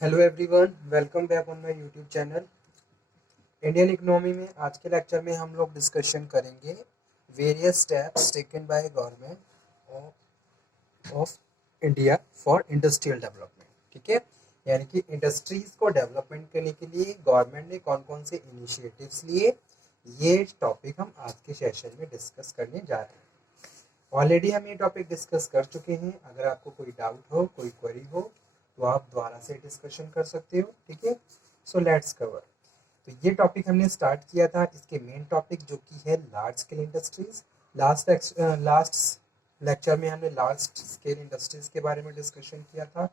Hello everyone, welcome back on my YouTube channel. Indian economy में आज के lecture में हम लोग डिस्कशन करेंगे various steps taken by government of India for industrial development. ठीक है, यानी कि इंडस्ट्रीज को डेवलपमेंट करने के लिए गवर्नमेंट ने कौन कौन से इनिशिएटिव्स लिए, ये टॉपिक हम आज के सेशन में डिस्कस करने जा रहे हैं। ऑलरेडी हम ये टॉपिक डिस्कस कर चुके हैं। अगर आपको कोई डाउट हो, कोई क्वेरी हो, तो आप दोबारा से डिस्कशन कर सकते हो। ठीक है, सो लेट्स कवर। तो ये टॉपिक हमने स्टार्ट किया था, इसके मेन टॉपिक जो कि है large scale industries. Last lecture में हमने लार्ज स्केल इंडस्ट्रीज के बारे में डिस्कशन किया था।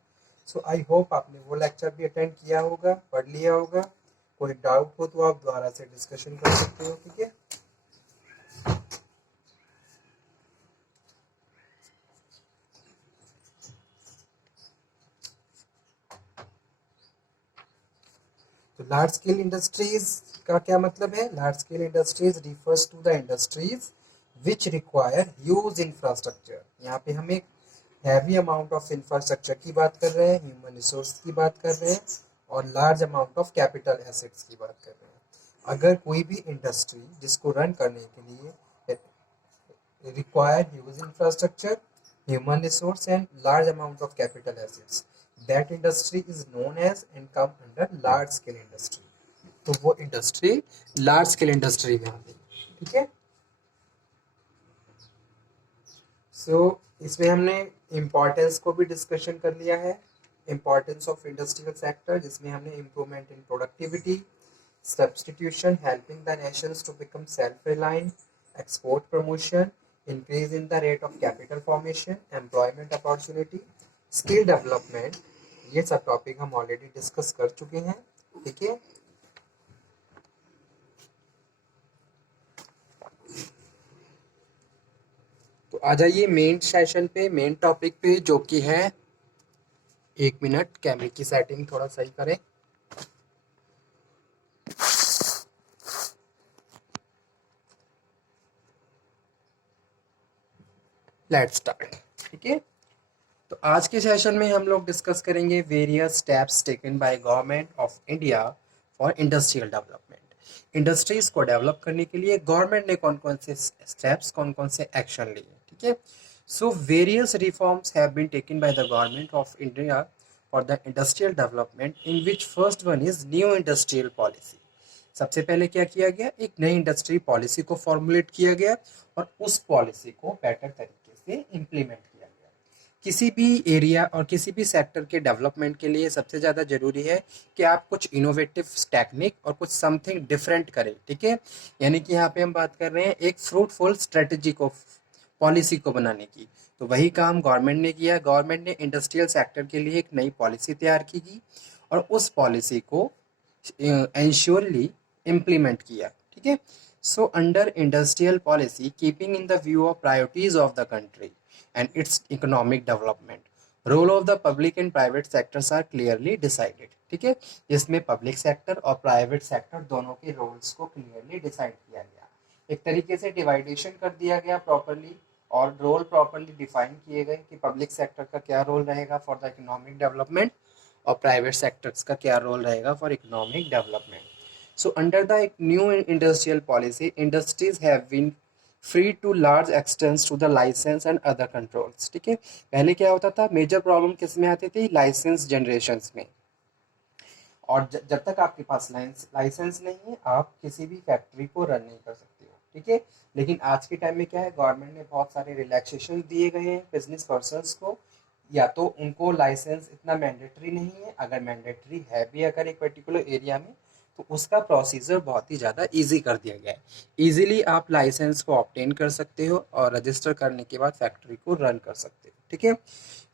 सो आई होप आपने वो लेक्चर भी अटेंड किया होगा, पढ़ लिया होगा। कोई डाउट हो तो आप दोबारा से डिस्कशन कर सकते हो। ठीक है, तो लार्ज स्केल इंडस्ट्रीज का क्या मतलब है? Large scale industries refers to the industries which require huge infrastructure. यहाँ पे हम एक हैवी अमाउंट ऑफ इंफ्रास्ट्रक्चर की बात कर रहे हैं, ह्यूमन रिसोर्स की बात कर रहे हैं, और large amount of capital assets की बात कर रहे हैं। अगर कोई भी इंडस्ट्री जिसको रन करने के लिए require huge infrastructure, human resource and large amount of capital assets, that industry is known as and come under large scale industry। तो वो इंडस्ट्री लार्ज स्केल इंडस्ट्री में आती है। ठीक है, सो इसमें हमने इम्पोर्टेंस को भी डिस्कशन कर लिया है। इम्पोर्टेंस ऑफ इंडस्ट्रियल सेक्टर, जिसमें हमने improvement in productivity, substitution, helping the nations to become self reliant, export promotion, increase in the rate of capital formation, employment opportunity, skill development, ये सब टॉपिक हम ऑलरेडी डिस्कस कर चुके हैं। ठीक है, तो आ जाइए मेन सेशन पे, मेन टॉपिक पे, जो कि है, एक मिनट कैमरे की सेटिंग थोड़ा सही करें। Let's start. ठीक है, तो आज के सेशन में हम लोग डिस्कस करेंगे various steps taken by government of India for industrial development. Industries को डेवलप करने के लिए गवर्नमेंट ने कौन कौन से स्टेप्स, कौन कौन से एक्शन लिए। ठीक है, so various reforms have been taken by the government of India for the industrial development, in which first one is new industrial policy. सबसे पहले क्या किया गया? एक नई इंडस्ट्री पॉलिसी को फॉर्मुलेट किया गया और उस पॉलिसी को बेटर तरीके से इम्प्लीमेंट किया गया। किसी भी एरिया और किसी भी सेक्टर के डेवलपमेंट के लिए सबसे ज़्यादा जरूरी है कि आप कुछ इनोवेटिव टेक्निक और कुछ समथिंग डिफरेंट करें। ठीक है, यानी कि यहाँ पे हम बात कर रहे हैं एक फ्रूटफुल स्ट्रेटजी को, पॉलिसी को बनाने की। तो वही काम गवर्नमेंट ने किया। गवर्नमेंट ने इंडस्ट्रियल सेक्टर के लिए एक नई पॉलिसी तैयार की और उस पॉलिसी को एंश्योरली इम्प्लीमेंट किया। ठीक है, so under industrial policy, keeping in the view of priorities of the country and its economic development, role of the public and private sectors are clearly decided. ठीक है, जिसमें पब्लिक सेक्टर और private sector दोनों के roles को clearly decide किया गया। एक तरीके से डिवाइडेशन कर दिया गया प्रॉपरली, और रोल प्रॉपरली डिफाइन किए गए कि पब्लिक सेक्टर का क्या रोल रहेगा फॉर द इकोनॉमिक डेवलपमेंट और प्राइवेट सेक्टर्स का क्या रोल रहेगा for economic development. So under the new industrial policy, industries have been free to large extents to the licence and other controls. ठीक है, पहले क्या होता था? मेजर प्रॉब्लम किस में आती थी? लाइसेंस जनरेशन में। और जब तक आपके पास लाइसेंस नहीं है, आप किसी भी फैक्ट्री को रन नहीं कर सकते हो। ठीक है, लेकिन आज के टाइम में क्या है? गवर्नमेंट ने बहुत सारे रिलैक्सेशन दिए गए हैं बिजनेस पर्सनस को। या तो उनको लाइसेंस इतना मैंडेटरी नहीं है, अगर मैंडेटरी है भी अगर एक पर्टिकुलर एरिया में, तो उसका प्रोसीजर बहुत ही ज़्यादा इजी कर दिया गया है। इजीली आप लाइसेंस को ऑब्टेन कर सकते हो और रजिस्टर करने के बाद फैक्ट्री को रन कर सकते हो। ठीक है,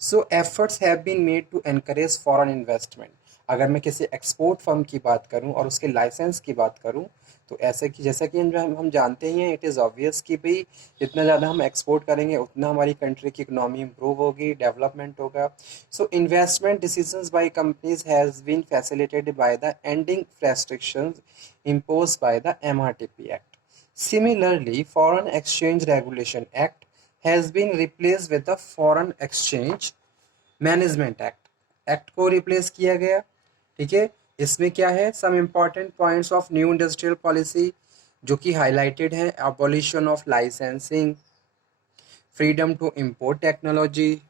so efforts have been made to encourage foreign investment. अगर मैं किसी एक्सपोर्ट फर्म की बात करूं और उसके लाइसेंस की बात करूं, तो ऐसे कि जैसा कि हम जानते ही हैं, इट इज़ ऑब्वियस कि भाई जितना ज़्यादा हम एक्सपोर्ट करेंगे उतना हमारी कंट्री की इकोनॉमी इंप्रूव होगी, डेवलपमेंट होगा। So investment decisions by companies has been facilitated by the ending restrictions imposed by the MRTP Act. Similarly, Foreign Exchange Regulation Act has been replaced with the Foreign Exchange management act को replace किया गया ठीक है, इसमें क्या है, some important points of new industrial policy जो कि हाईलाइटेड है: abolition of licensing, freedom to import technology,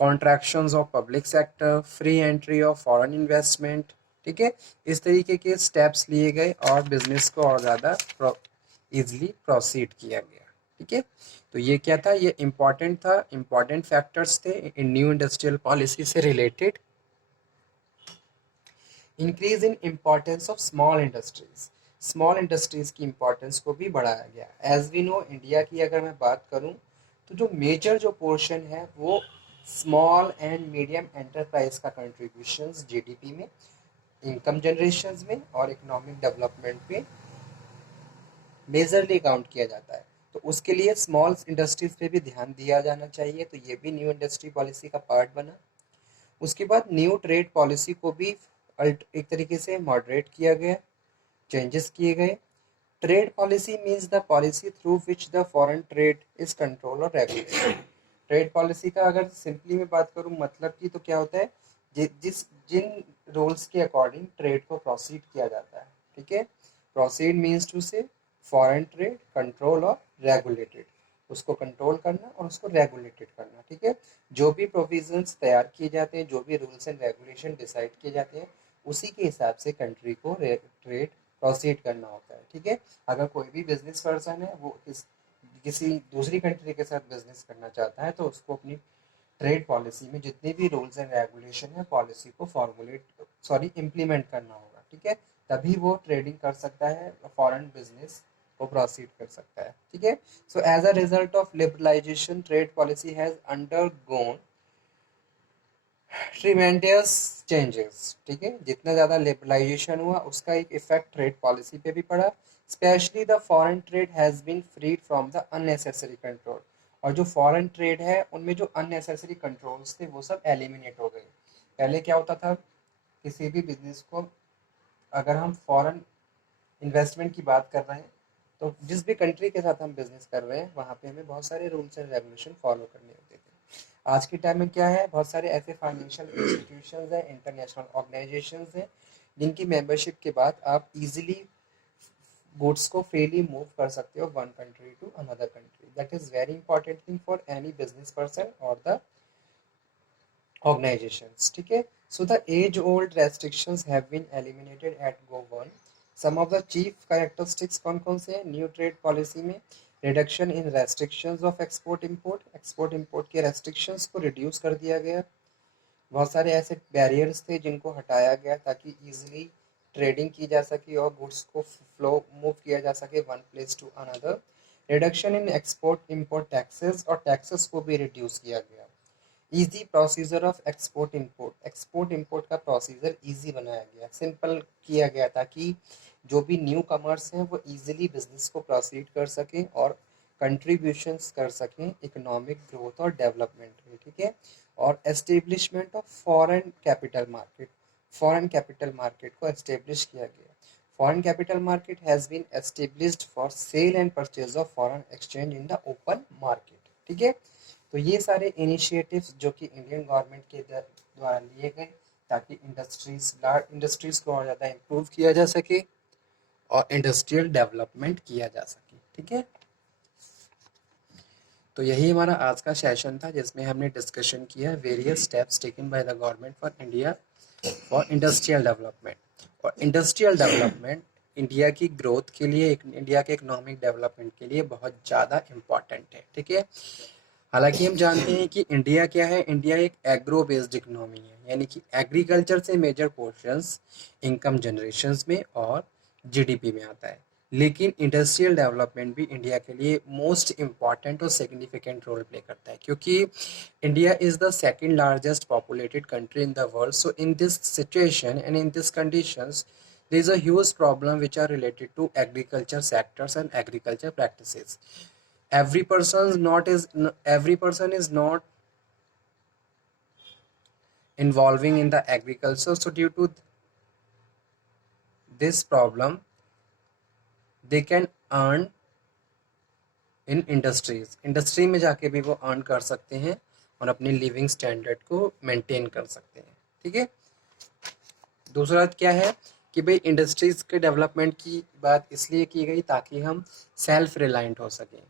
contractions of public sector, free entry of foreign investment. ठीक है, इस तरीके के स्टेप्स लिए गए और बिजनेस को और ज़्यादा इजिली प्रोसीड किया गया। ठीक है, तो ये क्या था, ये इम्पॉर्टेंट था, इम्पॉर्टेंट फैक्टर्स थे इन न्यू इंडस्ट्रियल पॉलिसी से related. Increase in importance of small industries, small industries की इम्पोर्टेंस को भी बढ़ाया गया। एज वी नो, इंडिया की अगर मैं बात करूं तो जो मेजर जो पोर्शन है वो स्मॉल एंड मीडियम एंटरप्राइज का कंट्रीब्यूशंस जीडीपी में, इनकम जनरेशन में और इकोनॉमिक डेवलपमेंट में मेजरली काउंट किया जाता है। तो उसके लिए स्मॉल इंडस्ट्रीज पे भी ध्यान दिया जाना चाहिए, तो ये भी न्यू इंडस्ट्री पॉलिसी का पार्ट बना। उसके बाद न्यू ट्रेड पॉलिसी को भी एक तरीके से मॉडरेट किया गया, चेंजेस किए गए। Trade policy means the policy through which the foreign trade is control और रेगुलेटेड। ट्रेड पॉलिसी का अगर सिंपली मैं बात करूं मतलब की, तो क्या होता है, जिन रूल्स के अकॉर्डिंग ट्रेड को प्रोसीड किया जाता है। ठीक है, प्रोसीड मीन्स टू से फॉरेन ट्रेड, कंट्रोल और रेगुलेटेड, उसको कंट्रोल करना और उसको रेगुलेटेड करना। ठीक है, जो भी प्रोविजंस तैयार किए जाते हैं, जो भी रूल्स एंड रेगुलेशन डिसाइड किए जाते हैं, उसी के हिसाब से कंट्री को ट्रेड प्रोसीड करना होता है। ठीक है, अगर कोई भी बिजनेस पर्सन है वो किसी दूसरी कंट्री के साथ बिजनेस करना चाहता है तो उसको अपनी ट्रेड पॉलिसी में जितने भी रूल्स एंड रेगुलेशन है, पॉलिसी को इम्प्लीमेंट करना होगा। ठीक है, तभी वो ट्रेडिंग कर सकता है, फॉरेन बिजनेस को प्रोसीड कर सकता है। ठीक है, so as a result of liberalisation trade policy has undergone tremendous changes. ठीक है, जितना ज़्यादा लिबरलाइजेशन हुआ उसका एक इफेक्ट ट्रेड पॉलिसी पे भी पड़ा। Specially the foreign trade has been freed from the unnecessary control, और जो फॉरेन ट्रेड है उनमें जो अननेसेसरी कंट्रोल्स थे वो सब एलिमिनेट हो गए। पहले क्या होता था, किसी भी बिजनेस को अगर हम फॉरेन इन्वेस्टमेंट की बात कर रहे हैं तो जिस भी कंट्री के साथ हम बिजनेस कर रहे हैं वहाँ पे हमें बहुत सारे रूल्स एंड रेगुलेशन फॉलो करने होते थे। आज के टाइम में क्या है, बहुत सारे ऐसे फाइनेंशियल इंस्टीट्यूशंस हैं, इंटरनेशनल ऑर्गेनाइजेशंस हैं, जिनकी मेंबरशिप के बाद आप इजीली गुड्स को फ्रीली मूव कर सकते हो one country to another country. That is very important thing for any business person और द organizations. ठीक है, so the age old restrictions have been eliminated at Go1. Some of the chief characteristics कौन कौन से हैं new trade policy में? Reduction in restrictions of export import के restrictions को रिड्यूस कर दिया गया। बहुत सारे ऐसे बैरियर्स थे जिनको हटाया गया ताकि इजीली ट्रेडिंग की जा सके और गुड्स को फ्लो मूव किया जा सके one place to another. Reduction in export import taxes, और टैक्सेस को भी रिड्यूस किया गया। Easy procedure of export import का प्रोसीजर इजी बनाया गया, सिंपल किया गया ताकि जो भी न्यू कमर्स हैं वो इजीली बिजनेस को प्रोसीड कर सकें और कंट्रीब्यूशंस कर सकें इकोनॉमिक ग्रोथ और डेवलपमेंट में। ठीक है, और establishment of foreign capital market को एस्टेब्लिश किया गया। Foreign capital market has been established for sale and purchase of foreign exchange in the open market. ठीक है, तो ये सारे इनिशिएटिव्स जो कि इंडियन गवर्नमेंट के द्वारा लिए गए ताकि इंडस्ट्रीज को और ज़्यादा इम्प्रूव किया जा सके और इंडस्ट्रियल डेवलपमेंट किया जा सके। ठीक है, तो यही हमारा आज का सेशन था जिसमें हमने डिस्कशन किया various steps taken by the government for India for industrial development. और इंडस्ट्रियल डेवलपमेंट इंडिया की ग्रोथ के लिए, इंडिया के इकोनॉमिक डेवलपमेंट के लिए बहुत ज़्यादा इम्पॉर्टेंट है। ठीक है, हालांकि हम जानते हैं कि इंडिया क्या है, इंडिया एक एग्रो बेस्ड इकोनॉमी है, यानी कि एग्रीकल्चर से मेजर पोर्शंस इनकम जनरेशंस में और जीडीपी में आता है। लेकिन इंडस्ट्रियल डेवलपमेंट भी इंडिया के लिए मोस्ट इम्पॉर्टेंट और सिग्निफिकेंट रोल प्ले करता है, क्योंकि India is the second largest populated country in the world. So in this situation and in this conditions there is a huge problem which are related to agriculture sectors and agriculture practices. Every person is not involving in the agriculture, so due to this problem they can earn in industry में जाके भी वो earn कर सकते हैं और अपनी living standard को मेंटेन कर सकते हैं। ठीक है। दूसरा क्या है कि भाई इंडस्ट्रीज के डेवलपमेंट की बात इसलिए की गई ताकि हम सेल्फ रिलायंट हो सकें।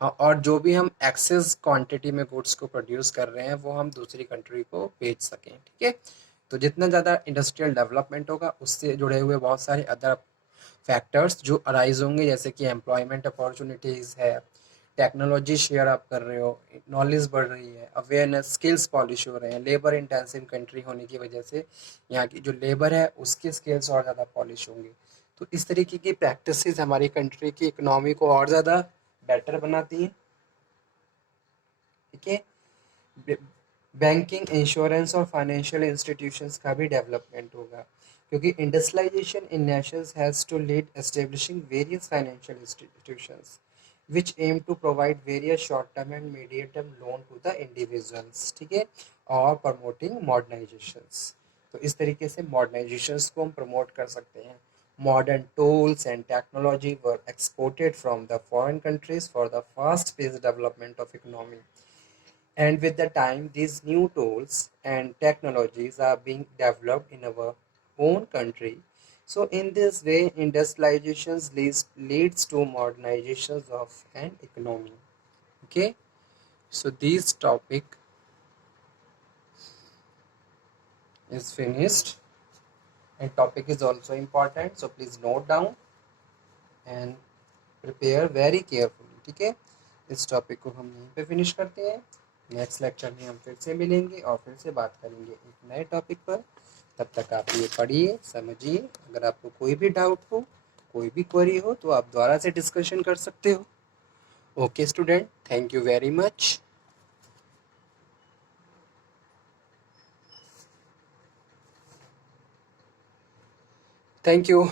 हाँ, और जो भी हम एक्सेस क्वांटिटी में गुड्स को प्रोड्यूस कर रहे हैं वो हम दूसरी कंट्री को बेच सकें, ठीक है। तो जितना ज़्यादा इंडस्ट्रियल डेवलपमेंट होगा उससे जुड़े हुए बहुत सारे अदर फैक्टर्स जो अराइज होंगे, जैसे कि एम्प्लॉयमेंट अपॉर्चुनिटीज़ है, टेक्नोलॉजी शेयर आप कर रहे हो, नॉलेज बढ़ रही है, अवेयरनेस, स्किल्स पॉलिश हो रहे हैं। लेबर इंटेंसिव कंट्री होने की वजह से यहाँ की जो लेबर है उसके स्किल्स और ज़्यादा पॉलिश होंगे। तो इस तरीके की प्रैक्टिसेस हमारी कंट्री की इकोनॉमी को और ज़्यादा बेटर बनाती हैं, ठीक है। बैंकिंग, इंश्योरेंस और फाइनेंशियल इंस्टीट्यूशंस का भी डेवलपमेंट होगा, क्योंकि industrialisation in nations has to lead establishing various financial institutions which aim to provide various short term and medium term loan to the individuals, ठीक है, और promoting modernizations। तो इस तरीके से modernizations को हम promote कर सकते हैं। Modern tools and technology were exported from the foreign countries for the fast paced development of economy, and with the time these new tools and technologies are being developed in our own country. So in this way industrializations leads to modernizations of an economy. Okay, so this topic is finished, and topic is also important, so please note down and prepare very carefully, ठीक है। इस topic को हम यहीं पे finish करते हैं। Next lecture में हम फिर से मिलेंगे और फिर से बात करेंगे एक नए टॉपिक पर। तब तक आप ये पढ़िए, समझिए। अगर आपको कोई भी डाउट हो, कोई भी क्वेरी हो तो आप दोबारा से डिस्कशन कर सकते हो। Okay student, thank you very much. Thank you.